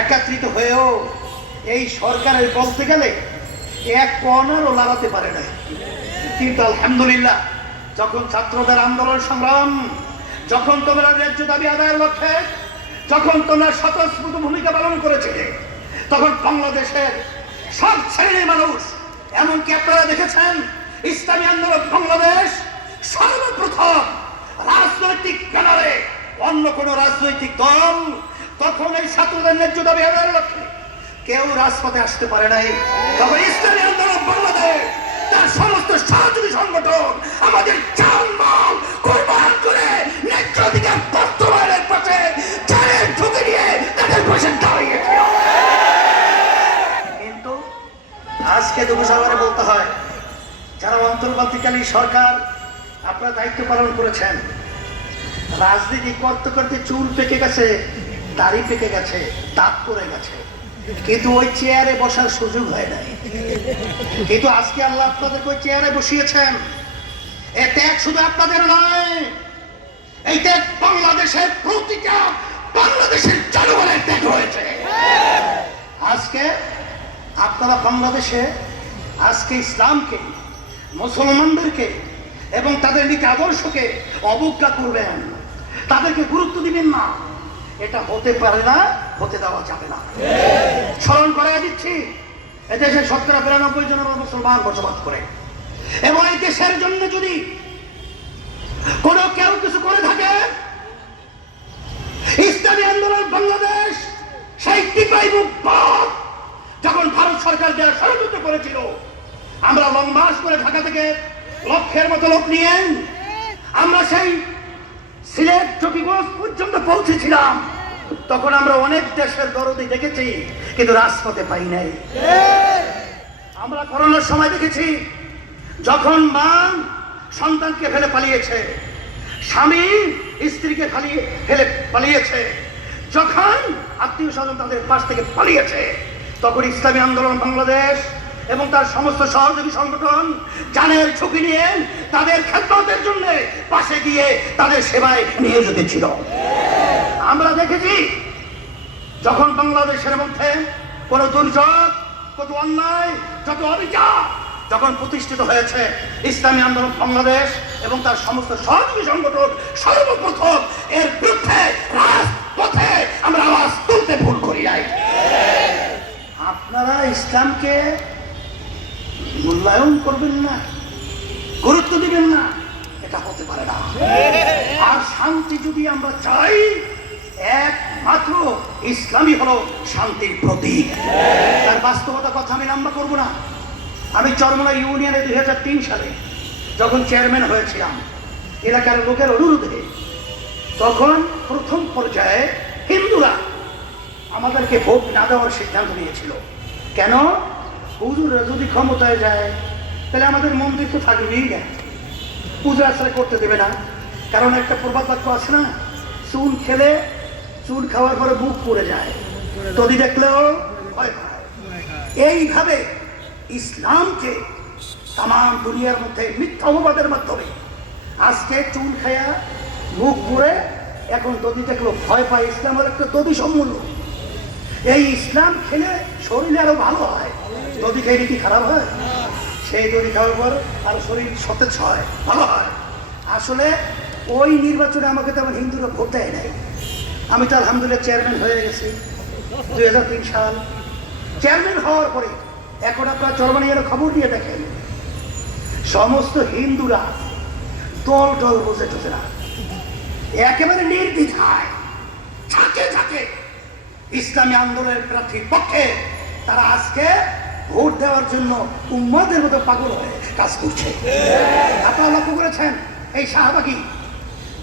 একাত্রিত হয়েও এই সরকারের বলতে গেলে এক কর্নারও লাগাতে পারে না কিন্তু আলহামদুলিল্লাহ, যখন ছাত্রদের আন্দোলন সংগ্রাম, যখন তোমরা ন্যায্য দাবি আদায়ের লক্ষ্যে, যখন তোমরা স্বতঃস্ফূর্ত ভূমিকা পালন করেছিলে, তখন বাংলাদেশের সব শ্রেণির মানুষ, এমনকি আপনারা দেখেছেন, ইসলামী আন্দোলন বাংলাদেশ সর্বপ্রথম রাজনৈতিক ব্যানারে অন্য কোন রাজনৈতিক দল তখন এই ছাত্রদের ন্যায্য দাবি আদায়ের লক্ষ্যে কেউ রাজপথে আসতে পারে নাই। তবে ইসলামী আন্দোলন বাংলাদেশ তার সমস্ত সহযোগী সংগঠন আমাদের করে ন্যায্য অধিকার কিন্তু দুপুরসাগরে বলতে হয়, যারা অন্তর্বর্তীকালী সরকার আপনারা দায়িত্ব পালন করেছেন রাজনীতি করতে করতে চুল পেকে গেছে, দাড়ি পেকে গেছে, দাঁত পড়ে গেছে। কিন্তু ওই চেয়ারে বসার সুযোগ হয় নাই। কিন্তু আজকে আল্লাহ আপনাদেরকে ওই চেয়ারে বসিয়েছেন। এ ত্যাগ শুধু আপনাদের নয়, এই ত্যাগ বাংলাদেশের প্রতিটা বাংলাদেশের জনগণের ত্যাগ হয়েছে। আজকে আপনারা বাংলাদেশে, আজকে ইসলামকে, মুসলমানদেরকে এবং তাদের নীতি আদর্শকে অবজ্ঞা করবেন। তাদেরকে গুরুত্ব দিবেন না। এটা হতে পারে না, হতে দেওয়া যাবে না। স্মরণ করাই দিচ্ছি, এদেশে শতকরা বিরানব্বই জন মুসলমান বসবাস করে। এবং এই দেশের জন্য যদি কোনো কেউ কিছু করে থাকে, ইসলামী আন্দোলন বাংলাদেশ, সেই যখন ভারত সরকার দেওয়া ষড়যন্ত্র করেছিল, আমরা লং মাস করে ঢাকা থেকে লক্ষের মতো লোক নিয়ে আমরা সেই সিলেট চকিগঞ্জ পর্যন্ত পৌঁছেছিলাম। তখন আমরা অনেক দেশের দরদি দেখেছি, কিন্তু রাজপথে পাই নাই। আমরা করোনার সময় দেখেছি, যখন মা সন্তানকে ফেলে পালিয়েছে, স্বামী স্ত্রীকে ফালিয়ে ফেলে পালিয়েছে, যখন আত্মীয় স্বজন তাদের পাশ থেকে পালিয়েছে, তখন ইসলামী আন্দোলন বাংলাদেশ এবং তার সমস্ত সহযোগী সংগঠন জানের ঝুঁকি নিয়ে তাদের খেদমতের জন্য পাশে গিয়ে তাদের সেবায় নিয়োজিত ছিল। আমরা দেখেছি, যখন বাংলাদেশের মধ্যে কোন দুর্যোগ কত অন্যায়, যত অবিচার যখন প্রতিষ্ঠিত হয়েছে, ইসলামী আন্দোলন বাংলাদেশ এবং তার সমস্ত সহযোগী সংগঠন সর্বপ্রথম এর বিরুদ্ধে রাজপথে আমরা আওয়াজ তুলতে ভুল করি নাই। আপনারা ইসলামকে মূল্যায়ন করবেন না, গুরুত্ব দিবেন না, এটা হতে পারে না। আর শান্তি যদি আমরা চাই, একমাত্র ইসলামই হলো শান্তির প্রতীক। তার বাস্তবতা কথা আমি লম্বা করব না। আমি চরমলা ইউনিয়নে দুই হাজার তিন সালে যখন চেয়ারম্যান হয়েছিলাম, এলাকার লোকের অনুরোধে, তখন প্রথম পর্যায়ে হিন্দুরা আমাদেরকে ভোট না দেওয়ার সিদ্ধান্ত নিয়েছিল। কেন? হুজুরা যদি ক্ষমতায় যায়, তাহলে আমাদের মন্দির তো থাকবেই না। পূজা আশ্রয় করতে দেবে না। কারণ একটা প্রবাদ বাক্য আছে না, চুন খেলে চুন খাওয়ার পরে বুক পড়ে যায়। তদি দেখলেও এইভাবে ইসলামকে তাম দুনিয়ার মধ্যে মিথ্যা অপবাদের মাধ্যমে আজকে চুন খায়া মুখ পুড়ে, এখন দদি দেখল ভয় পায় ইসলামের একটা দদি সম্মূল্য এই ইসলাম খেলে শরীরে আরও ভালো হয়। দদি খেলে কি খারাপ হয়, সেই দড়ি খাওয়ার পর আরও শরীর সতেজ হয়, ভালো হয়। আসলে ওই নির্বাচনে আমাকে তেমন হিন্দুরা ভোট দেয় নাই। আমি তো আলহামদুলিল্লাহ চেয়ারম্যান হয়ে গেছি দুই হাজার তিন সাল। চেয়ারম্যান হওয়ার পরে এখন আপনার চরমানিয়ার খবর নিয়ে দেখেন, সমস্ত হিন্দুরা দল দল বসে চলছে না। একেবারে থাকে ইসলামী আন্দোলনের প্রার্থীর পক্ষে তারা আজকে ভোট দেওয়ার জন্য উম্মাদের মতো পাগল হয়ে কাজ করছে। আপনারা লক্ষ্য করেছেন এই শাহবাগি।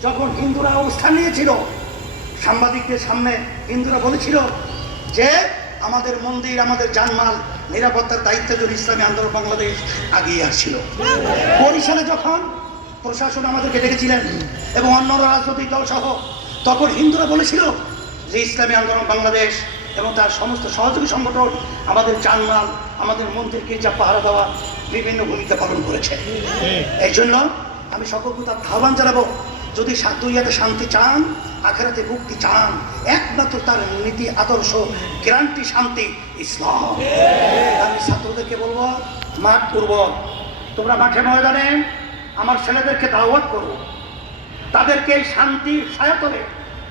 যখন হিন্দুরা অবস্থান নিয়েছিল, সাংবাদিকদের সামনে হিন্দুরা বলেছিল যে, আমাদের মন্দির, আমাদের জানমাল, নিরাপত্তার দায়িত্বের জন্য ইসলামী আন্দোলন বাংলাদেশ আগিয়ে আসছিল। বরিশালে যখন প্রশাসন আমাদেরকে ডেকেছিলেন এবং অন্য রাজনৈতিক দল সহ তখন হিন্দুরা বলেছিল যে ইসলামী আন্দোলন বাংলাদেশ এবং তার সমস্ত সহযোগী সংগঠন আমাদের জানমাল আমাদের মন্দিরকে যা পাহারা দেওয়া বিভিন্ন ভূমিকা পালন করেছে। এই জন্য আমি সকলকে তার আহ্বান জানাব যদি দুনিয়াতে শান্তি চান আখেরাতে মুক্তি চান একমাত্র তার নীতি আদর্শ গ্যারান্টি শান্তি ইসলাম। আমি ছাত্রদেরকে বলব মাঠ করব তোমরা মাঠে ময়দানে আমার ছেলেদেরকে দাওয়াত করো। তাদেরকে শান্তির ছায়াতলে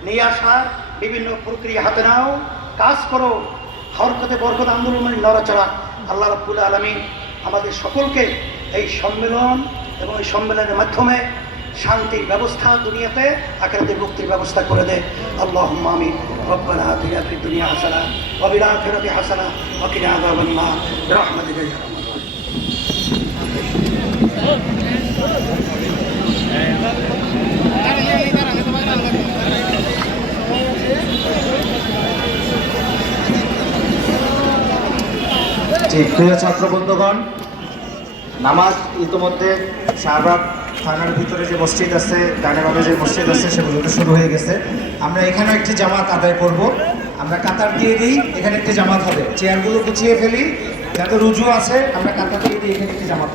নিয়ে আসার বিভিন্ন প্রক্রিয়া হাতে নাও, কাজ করো, হরকতে বরকত আন্দোলনের নড়াচড়া। আল্লাহ রব্বুল আলমী আমাদের সকলকে এই সম্মেলন এবং এই সম্মেলনের মাধ্যমে শান্তির ব্যবস্থা দুনিয়াতে আখেরাতে মুক্তির ব্যবস্থা করে দেয় আল্লাহ ফিদ দুনিয়া হাসানা ওয়া আখিরাতি হাসানা ওয়া আরহামার রাহিমিন। ঠিক, প্রিয় ছাত্র বন্ধুগণ, নামাজ ইতিমধ্যে শাহবাগ থানার ভিতরে যে মসজিদ আছে ডানেভাবে যে মসজিদ আছে সেগুলোতে শুরু হয়ে গেছে। আমরা এখানে একটি জামাত আদায় করব। আমরা কাতার দিয়ে দিই, এখানে একটি জামাত হবে। চেয়ারগুলো গুছিয়ে ফেলি, যাতে রুজু আছে, আমরা কাতার দিয়ে দিই, এখানে একটি জামাত